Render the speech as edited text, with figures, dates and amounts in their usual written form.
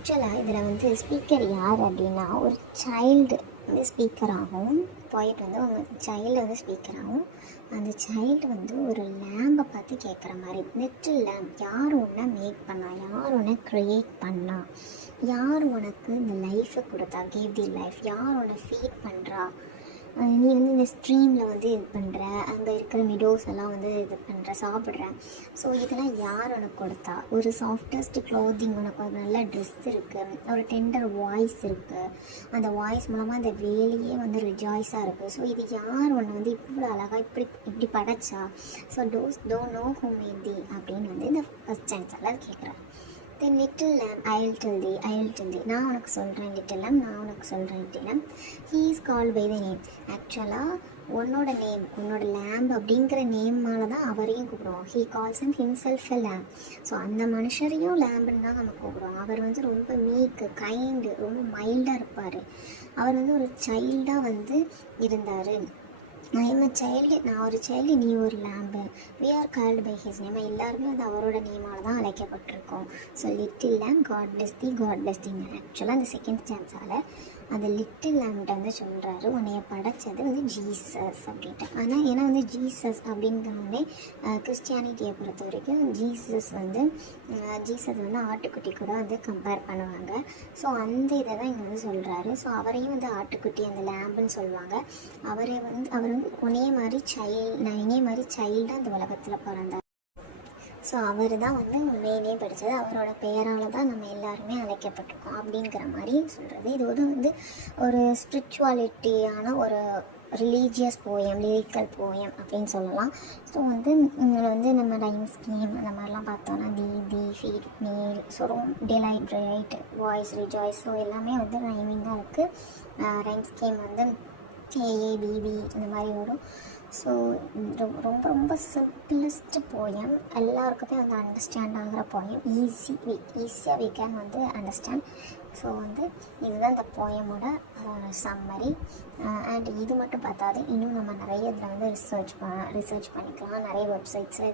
ஆக்சுவலாக இதில் வந்து ஸ்பீக்கர் யார் அப்படின்னா ஒரு சைல்டு வந்து ஸ்பீக்கராகவும் போயிட்டு வந்து அவங்க சைல்டு வந்து ஸ்பீக்கராகவும் அந்த சைல்டு வந்து ஒரு லேம்பை பார்த்து கேட்குற மாதிரி லிட்டில் லேம்ப் யார் ஒன்றை மேக் பண்ணா, யார் ஒன்றை க்ரியேட் பண்ணா, யார் உனக்கு இந்த லைஃப்பை கொடுத்தா, கிவ் தி லைஃப், யார் உன்னை ஃபீட் பண்ணுறா, நீ வந்து இந்த ஸ்ட்ரீமில் வந்து இது பண்ணுற, அங்கே இருக்கிற மிடோஸ் எல்லாம் வந்து இது பண்ணுற சாப்பிட்ற. ஸோ இதெல்லாம் யார் உனக்கு கொடுத்தா? ஒரு சாஃப்டஸ்ட் க்ளோத்திங், உனக்கு ஒரு நல்ல ட்ரெஸ் இருக்குது, ஒரு டெண்டர் வாய்ஸ் இருக்குது, அந்த வாய்ஸ் மூலமாக அந்த வேலையே வந்து ரிஜாய்ஸாக இருக்குது. ஸோ இது யார் உன்னை வந்து இவ்வளோ அழகாக இப்படி படைச்சா? So don't know who made the அப்படின்னு வந்து இந்த ஃபஸ்ட் சான்ஸால் கேட்குறேன். தென் லிட்டில் லேம் ஐல் டெல் தி நான் உனக்கு சொல்கிறேன் லிட்டில் லேம், நான் உனக்கு சொல்கிறேன் little lamb. He is called by the name. ஆக்சுவலாக உன்னோட நேம், உன்னோட லேம்ப் அப்படிங்கிற நேமால தான் அவரையும் கூப்பிடுவோம். He calls him himself a lamp. So அந்த மனுஷரையும் லேம்புன்னு தான் நம்ம கூப்பிடுவோம். அவர் வந்து ரொம்ப மீக்கு, கைண்டு, ரொம்ப மைல்டாக இருப்பார். அவர் வந்து ஒரு சைல்டாக வந்து இருந்தார். ஐ எம் அ சைல்டு, நான் ஒரு சைல்டு, நீ ஒரு lamb. We are called by his name. எல்லாருமே வந்து அவரோட நேமால் தான் அழைக்கப்பட்டிருக்கோம். So little lamb God bless thee, God bless thing. ஆக்சுவலாக அந்த செகண்ட் சான்ஸால் அந்த லிட்டில் லேம்ப்ட வந்து சொல்கிறாரு, உன்னைய படைச்சது வந்து ஜீசஸ் அப்படின்ட்டு. ஆனால் ஏன்னா வந்து ஜீசஸ் அப்படிங்கிறவனே கிறிஸ்டியானிட்டியை பொறுத்த வரைக்கும் ஜீசஸ் வந்து ஆட்டுக்குட்டி கூட வந்து கம்பேர் பண்ணுவாங்க. ஸோ அந்த இதை தான் இங்கே வந்து சொல்கிறாரு. ஸோ அவரையும் வந்து ஆட்டுக்குட்டி, அந்த லேம்புன்னு சொல்லுவாங்க. அவர் வந்து உன்னைய மாதிரி சைல்டாக அந்த உலகத்தில் பிறந்தார். ஸோ அவர் தான் வந்து உண்மையிலே படித்தது, அவரோட பெயரால் தான் நம்ம எல்லாருமே அழைக்கப்பட்டிருக்கோம் அப்படிங்கிற மாதிரி சொல்கிறது. இது வந்து ஒரு ஸ்பிரிச்சுவாலிட்டியான ஒரு ரிலீஜியஸ் போயம், லிரிக்கல் போயம் அப்படின்னு சொல்லலாம். ஸோ வந்து இதில் வந்து நம்ம ரைம் ஸ்கீம் அந்த மாதிரிலாம் பார்த்தோன்னா the feed meal, so delight, right, voice, rejoice, so எல்லாமே வந்து ரைமிங்காக இருக்குது. ரைம் ஸ்கீம் வந்து ஏஏபிபி இந்த மாதிரி வரும். ஸோ ரொம்ப ரொம்ப சிம்பிளஸ்ட் போயம், எல்லாருக்குமே வந்து அண்டர்ஸ்டாண்ட் ஆகிற போயம், ஈஸியாக வி கேன் வந்து அண்டர்ஸ்டாண்ட். ஸோ வந்து இதுதான் இந்த போயமோட சம்மரி. அண்ட் இது மட்டும் பார்த்தாது, இன்னும் நம்ம நிறைய இதில் வந்து ரிசர்ச் பண்ணிக்கலாம். நிறைய வெப்சைட்ஸில்